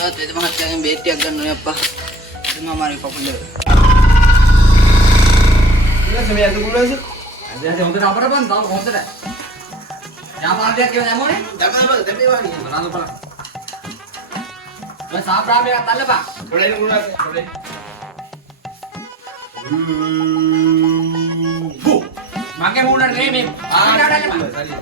තවත් වේද මහත්තයාගෙන් බේත් ටිකක් ගන්න ඕනේ අප්පා. මම මාරි කකුල. ඊළඟට මේ අද කුණාස. අද හොඳට අපර බන් තාම හොඳට. යාපාරයක් කියලා දැම්මෝනේ. දැම්මේ වහන්නේ. බලන්න බලන්න. ඔය සාප්‍රාමයක් අල්ලපන්. පොඩේ කුණාස. පොඩේ. මගේ මූණට නෙමෙයි මේ ආඩට අල්ලපන්. හරි.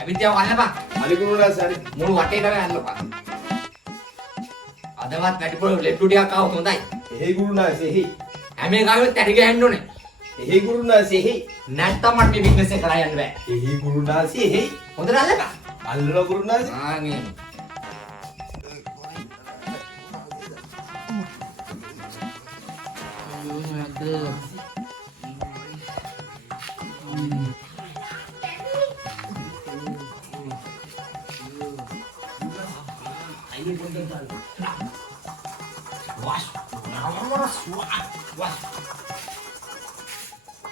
අවිද්‍යාව අල්ලපන්. හරි කුණාස හරි. මුළු වටේ තමයි අල්ලපන්. අදවත් වැඩිපුර ලෙට්ටු ටිකක් ආව හොඳයි. එහෙයි කුණාස එහෙයි. හැම එකකම තැටි ගහන්න ඕනේ. එහෙයි කුණාස එහෙයි. නැත්තම් මට මේ බිස්නස් එක කරා යන්න බෑ. එහෙයි කුණාස එහෙයි. හොඳට අල්ලපන්. අල්ලන කුණාස. ආනේ.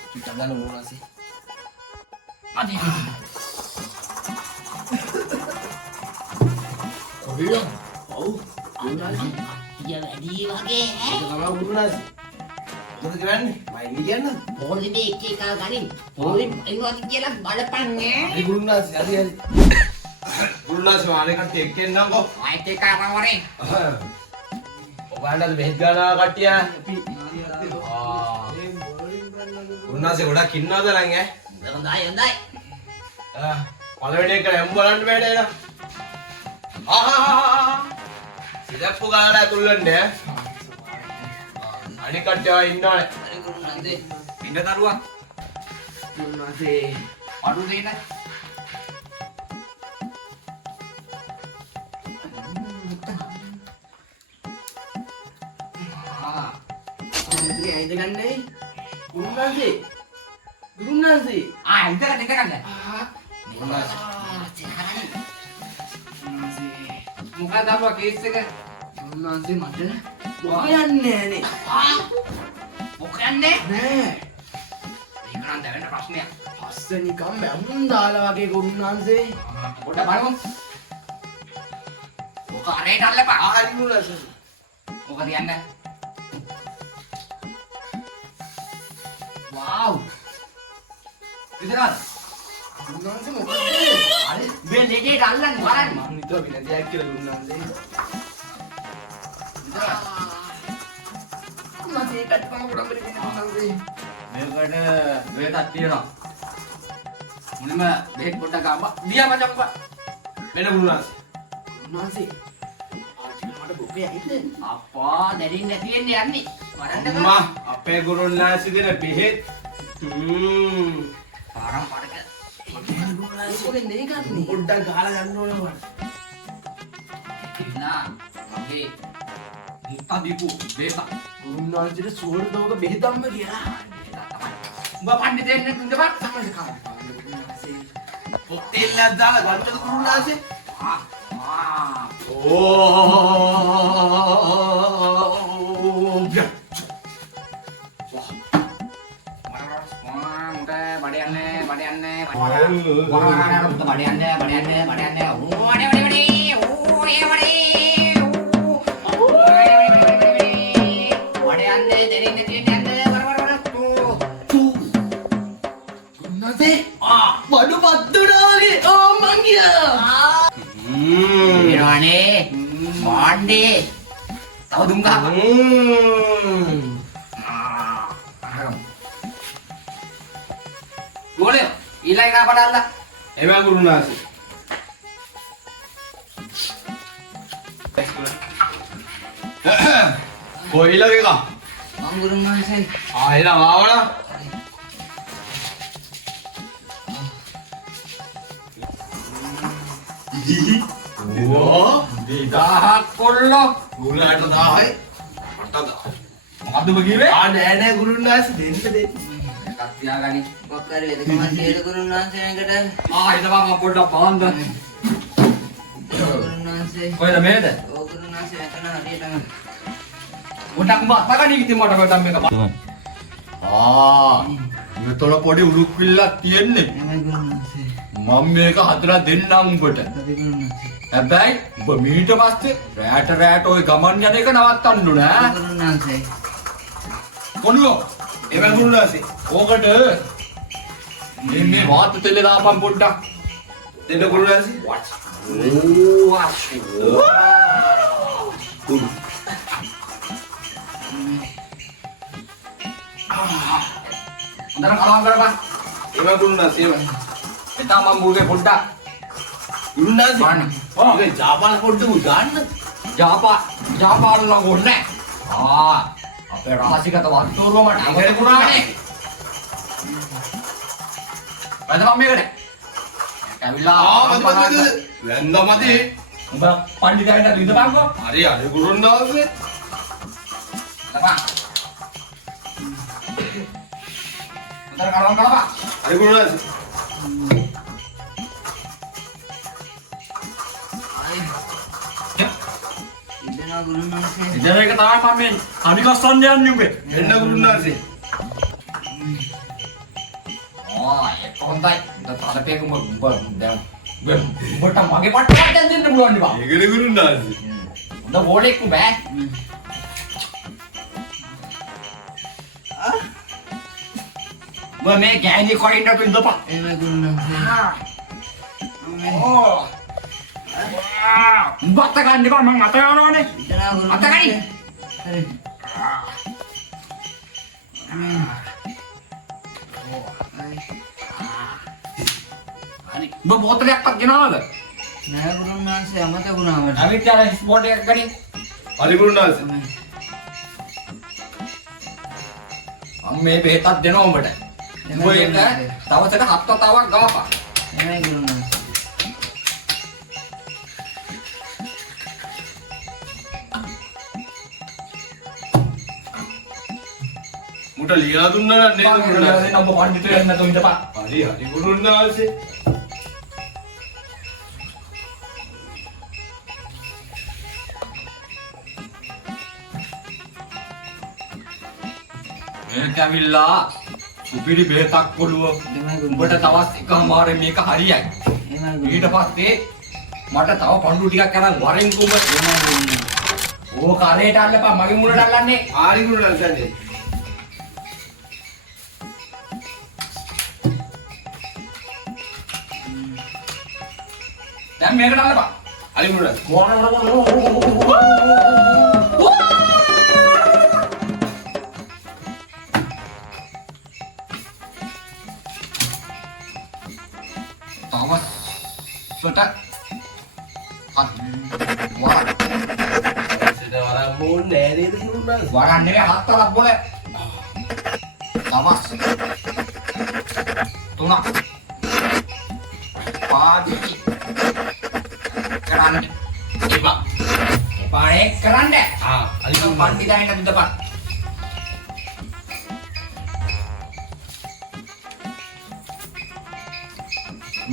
Kita gak nunggu nasi. Kau bilang? Oh, dia lagi lagi. Kita nama කුණාස. මොකද කරන්නේ? මයි නියන්න. Boleh deh kita garing. Boleh ini lagi jalan balapan ya. හරි කුණාස හරි හරි. කුණාස මානේ කට්ටිය එක්කෙන්නම්කෝ. ආයෙත් එක ආවරේ. ඔබාණ්ඩද බෙහෙත් ගන්නවා කට්ටිය. කුණාස ගොඩක් ඉන්නවද නං ඈ? Hondai hondai. පළවෙනි එක හැම බලන්න බෑනේ නා. සිලප්පු ගාලා තුල්ලන්නේ ඈ. අනික කට්ටිය ඉන්නවනේ. Ini guru nanti. පින්න දරුවා. Nasi. අඩු දෙන්න. Ini aja kan nih. Guru nasi. Guru nasi. ඉඳගන්න ඉඳගන්න. කුණාස. Nasi. මොකක්ද දරුවා කේස් එක? Nasi mata. Bukan nih. මොකන්නේ? Nih. ඒක නම් දැවෙන්න ප්‍රශ්නයක්. පස්සේ නිකන් මැමුන් දාලා වගේ ගුරුනාන්සේ. පොඩ්ඩක් බලමු. ඔක අරේට අල්ලපන්. හරි කුණාස. ඔක තියන්න. වව්. ඉතින් ගුරුනාන්සේ මොකද? අර මේ ලෙඩේට අල්ලන්න බලන්න. මම හිතුවා විනතියක් කියලා ගුරුනාන්සේ. Masih kat kamu kurang beri gurunanසේ. මේකට වේතක් තියෙනවා. මුලින්ම බෙහෙත් පොඩ්ඩක් ගාපන්. දියා මචං උඹ. මෙන්න කුණාස. ගුරුනාන්සේ. ආච්චි මට බොකේ ඇහිද? අප්පා දැරින් නැති වෙන්නේ යන්නේ. වරන්ඩ අම්මා අපේ ගුරුනාන්සේ දෙන බෙහෙත්. පාරම් පාරක. ගුරුනාන්සේ කොහෙන්ද නේ ගන්නේ? පොඩ්ඩක් ගහලා ගන්න ඕනේ මට. ඉන්නා මගේ මුත්තා දීපු බේත. ගුරුනාන්සේට සුවර දෝක බෙහෙතම්ම කියලා. උඹ පඬිතෙන් ඉඳපන් තමයි කාම. ගුරුනාන්සේ. පොත්තෙල් දාලා ගන්නද කුරුනාසේ? ගුරුනාන්සේ. බඩු පත්තුනා වගේ. ඕ මං ගියා. නේ මොණ්ඩේ තව දුම් ගහපන් ගෝලේ ඊළඟ එක පඩල්ලා එමන් කුරුනාසේ. කොයිලක එක? මං ගුරුනාන්සේ. එනම් ආවනා. ඕ දහක් කොල්ලෝ ගුරුනාට 1000යි. මට 1000යි. මොකද්ද ඔබ කිව්වේ? නෑ නෑ කුරුනාසේ දෙන්න දෙන්න. එකක් තියාගනි මොකක්ද වේදකම තියෙද ගුරුනාන්සේ එකට? හිතපන් මම පොඩ්ඩක් පාන්ද ගුරුනාන්සේ. කොහෙද මේද ඕ ගුරුනාන්සේ එතන හරියටම. පොඩ්ඩක් උඹ අතගනි ඉතින් මට පොඩ්ඩක් මේක මෙතන පොඩි උරුක් විල්ලක් තියෙන්නේ. එමේ ගුරුනාන්සේ. මම මේක හදලා දෙන්නම් උඹට. හරි ගුරුනාන්සේ. හැබැයි ඔබ මීට පස්සේ රැට ඔය ගමන් යන එක නවත්තන්න ඕන ඈ. ගුරුනාන්සේ. කොල්ලෝ එහෙමයි ගුරුනාන්සේ. ඕකට මේ වාත තෙල්ල දාපන් පොඩ්ඩක්. දෙන්න ගුරුනාන්සේ. හොඳට කලවම් කරපන්. එහෙමයි ගුරුනාන්සේ. එහෙමයි. එතන මම මුගේ පොඩ්ඩක් ගුරුනාන්සේ. බලන්න. ඔය ජාපාන පොඩ්ඩක් උදාන්න. ජාපාන නම් ඕනේ නැහැ. අපේ රහසිගත වස්තුවම නගර පුරානේ. වැඩම මේකට. ඇවිල්ලා මදි. වැන්දා මදි. උඹ පඬිතුකට විඳපන්කෝ. හරි හරි ගුරුනාන්සේ. ලපා. හොඳට කලවම් කරපන්. හරි ගුරුනාන්සේ. ඉදනා ගුරුනාන්සේ. ඉතින් ඒක තමයි මම මේ අනිකස්සන්න යන්නේ උඹේ. එන්න ගුරුනාන්සේ. ඒක හොඳයි. තරපේක උඹ දැන් උඹට මගේ පට්ටක් දැන් දෙන්න පුළුවන් නේ බා. ඒකනේ ගුරුනාන්සේ. හොඳ බෝලෙක් උඹ. උඹ මේ ගෑණි කොයින්ට ඉඳපන්. එහෙමයි ගුරුනාන්සේ. උඹ අත ගන්න එපා මං අත යනවනේ. ඉදනා අත ගනි. හරි. හරි. උඹ බෝතලයක්වත් ගෙනවද? නෑ ගුරුනාන්සේ අමතක වුණා මට. අවිත් යාර ස්පෝට් එකක් ගනි. හරි ගුරුනාන්සේ. මම මේ බෙහෙතක් දෙනවා උඹට. උඹ ඒක දවසට 7 වතාවක් ගාපන්. එහෙමයි ගුරුනාන්සේ. මුට ලියලා දුන්නා නේද ගුරුනාන්සේ. උඹ පඬිතුක යන්න නැතුව ඉඳපන්. හරි හරි ගුරුනාන්සේ. මේක ඇවිල්ලා සුපිරි බෙහෙතක් පොළුව. එහෙමයි උඹට ගුරුනාන්සේ. තවත් එකමාරේ මේක හරියයි. එහෙමයි ඊට පස්සේ මට තව පඳු ටිකක් අරන් වරෙන් කුඹ. ගුරුනාන්සේ. ඕක කරේට අල්ලපන් මගේ මුලට අල්ලන්නේ. හරි ගුරුනාන්සේ. දැන් මේකට අල්ලපන්. හරි ගුරුනාන්සේ. තවස්සට වරන්. සිත වරන් මොන්නේ නෑ නේද ගුරුනාන්සේ. වරන් නෙවෙයි හතරක් බොල. තවස්. තුනක්. පාදි. කරන්න. එපා. පානේ කරන්න. හරි පණ්ඩිතයන්ට විඳපන්.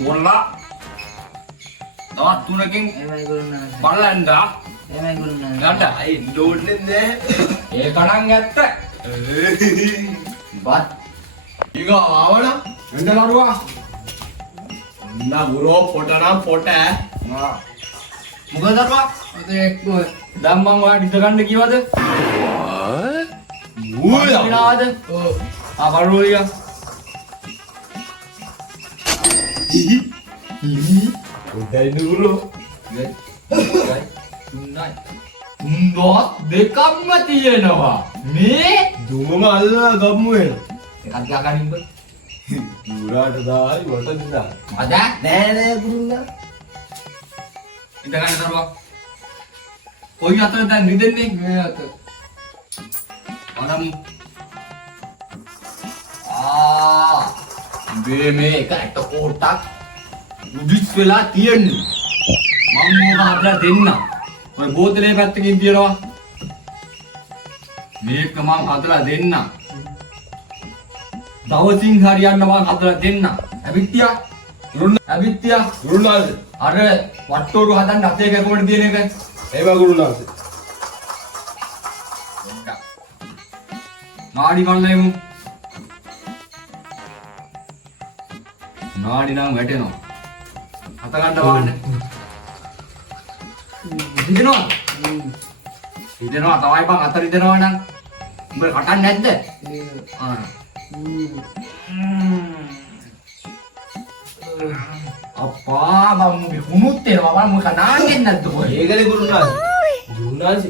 බොල්ලා. තවත් තුනකින් එහෙමයි ගුරුනාන්සේ. බලන්න. එහෙමයි ගුරුනාන්සේ. ගන්න. අයි ඩෝඩ්නේ නෑ. ඒක නම් ඇත්ත. බත්. ඊග ආවනම් වෙන්න ලරුවා. නා ගුරෝ පොට නම් පොට ඈ. මොකද දරුවා? එක්කෝ දැන් මං ඔයාලට ඉඳ ගන්න කිව්වද? මූලා විනාද? ඔව්. බලුවලියා. උදේ නුරෝ. තුන්දොස් දෙකක්ම තියෙනවා. මේ දුමම අල්ලලා ගම්මු වෙන. එකක් ගාගනින්න බෑ. මුරාට දායි වට දිනා. අද නෑ නෑ ගුරුනා. ඉඳ ගන්න දරුවා. කොයි අතද දැන් නිදෙන්නේ? මේ අත. අනමු. මේ එකට කොටක් උදිස් වෙලා තියෙන්නේ. මම මොකක් හදලා දෙන්න. ඔය බෝතලේ පැත්තකින් තියනවා. මේක මම හදලා දෙන්න. දවසින් හරියන්න මම හදලා දෙන්න. ඇවිත්තියා. ඇවිත්තියා. ගුරුනාන්ස. අර වට්ටෝරු හදන්න අතේ කැපුමට තියෙන එක. ඒවා ගුරුනාන්ස. නාඩි මල්ලෙමු. නාඩි නම් වැටෙනවා. හත ගන්න බලන්න. රිදෙනවා. රිදෙනවා තවයි බං අත රිදෙනවා නම්. උඹ කටන්නේ නැද්ද? ආ. අප්පා බං උඹ කුමුත් එනවා බං මොකක් නාන්නේ නැද්ද කොහෙ? ඒකනේ ගුරුනාස්. ගුරුනාස්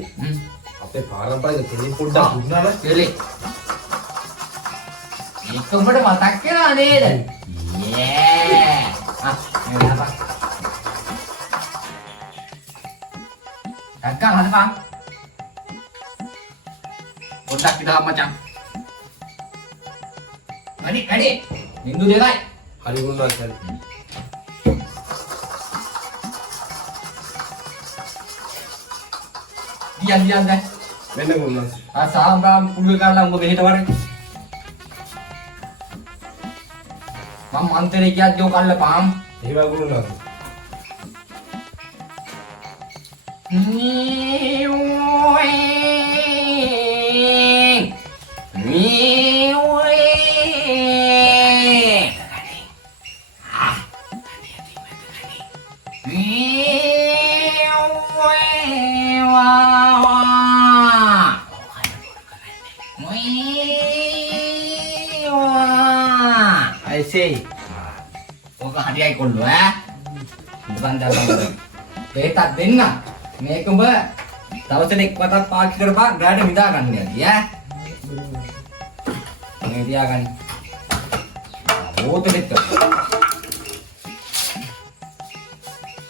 අපේ පාරම්පරික කෙනෙක් පොඩ්ඩක් දුන්නා නම් කෙලේ. ඒක උඹට මතක් වෙනා නේද? යේ. මේ දාපන්. අක්කා හදපන්. පොඩ්ඩක් ඉදා මචං. වැඩි. බින්දු දෙකයි. හරි ගුරුනාස් හරි. දියන් දැන්. මෙන්න ගුරුනාස්. සාම්බ්‍රාම් කුඩුවේ කරලා උඹ මෙහෙට වරේ. මම මන්තරේ කියද්දී ඔය කල්ලපම්. එහෙම ගුරුනාස්. I see. Oke hadiah ikut lu bukan dalam kita dengar මේක උඹ දවසට එක් වතාවක් පාවිච්චි කරපන් ගාඩ විදා ගන්න යටි ඈ මේ තියාගන්න බෝතලෙත්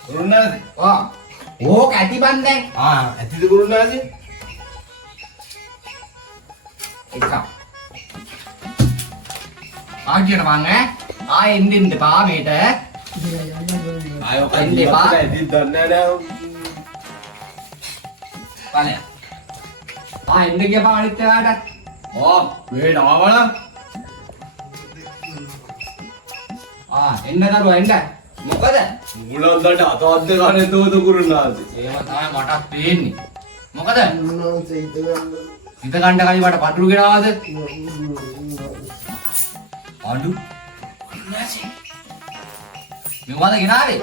ගුරුනාස්. ඕක ඇති බන් දැන් ඇතිද ගුරුනාස්? එක ආගියන මං ආයෙ එන්න එපා මේට ආයෝ එන්න එපා කයි දන්නේ නැහැ. බලය එන්න ගියපන් අනිත් එයාට මේ නාවල එන්න දරුවා එන්න මොකද මුලන්දට අතවත් ගන්න දෝද ගුරුනාස්. ඒව තමයි මටත් පේන්නේ මොකද හිත ගන්න කලින් මට පටුරු ගෙනාවද අඩු නැසි මෙවද ගෙනාවේ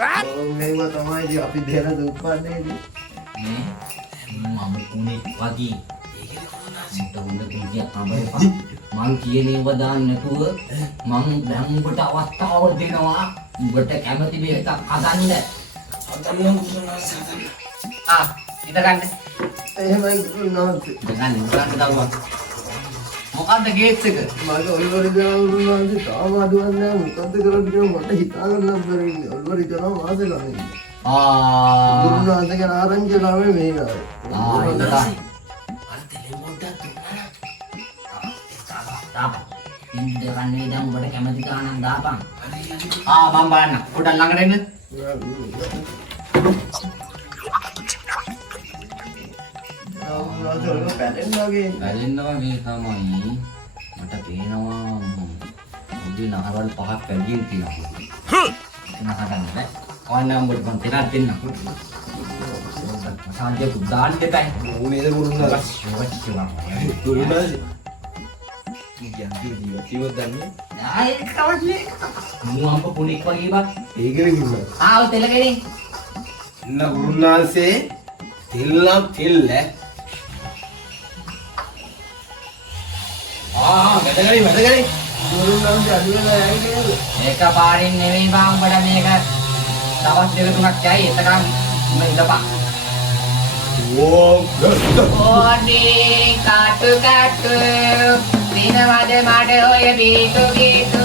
මේව තමයි අපි දෙන දුප්පන්නේ නේ මම උනේ වගේ ඒකේ කොහොමද උන්ට කිය තමයි මං කියන ඒවා දාන්න නැතුව මං දැන් උඹට අවස්ථාව දෙනවා උඹට කැමති මේක හදන්න ඉත ගන්න එහෙමයි ගුරුනාන්ත ගන්න දරුවා මොකද්ද ගේට්ස් එක මට ඔල්වරි දෙනවා ගුරුනාන්ත තාම අඩුවක් නැහැ මොකද්ද කරන්නේ කියලා මට හිතා ගන්න බැරි ඔල්වරි දෙනවා මාසේ ළමයි ගුරුනාන්ත කියන ආරංචි ළමයි මේ නාවේ ඒක ඉන්ද ගන්නේ දැන් උඹට කැමති ගානක් දාපන් මම බලන්න පොඩක් ළඟට එන්න පැලෙන්න වගේ වැලෙන්නවා මේ තමයි මට පේනවා උදේ නහරවල් පහක් පැලියෙන් තියෙනවා එතන හදන්න බෑ ඔන්න උඹට මම තේරක් දෙන්න සාන්තිය පුදාන්න දෙපැයි ඕනේද ගුරුනාස්? ගුරුනාස් ජීවිතය දන්නේ ඒක කවන්නේ මම අම්ප පුණික් වගේ බා ඒකනේ ගුරුනාස්. ඔය තෙලගෙනේ ඉන්න ගුරුනාස්සේ තෙල්ලම් තෙල්ල වැඩගරි ගුරුනාන්ත අඩු වෙලා යන්නේ නේද ඒක පාරින් නෙවෙයි බා උඹට මේක දවස් දෙක තුනක් යයි එතකන් උඹ ඉඳපන් ඕනේ කාටු දිනවද මට ඔය බීතු ගීතු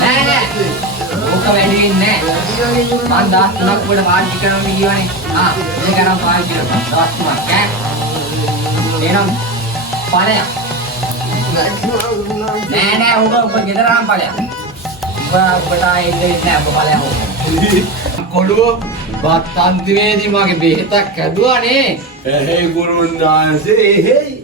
නෑ ඕක වැඩි වෙන්නේ නෑ මං දවස් 3ක් වල පාවිච්චි කරනවා කියවනේ මේක නම් පාවිච්චි කරපන් දවස් 3ක් එහෙනම් ඵලයක් නෑ ඔබ ගෙදරාම් ඵලයක් ඔබට ආයෙත් නෑ ඔබ ඵලයක් කොළුව බත් අන්තිමේදී මගේ බෙහෙතක් ඇදුවානේ ඒ ගුරුනාන්සේ එහෙයි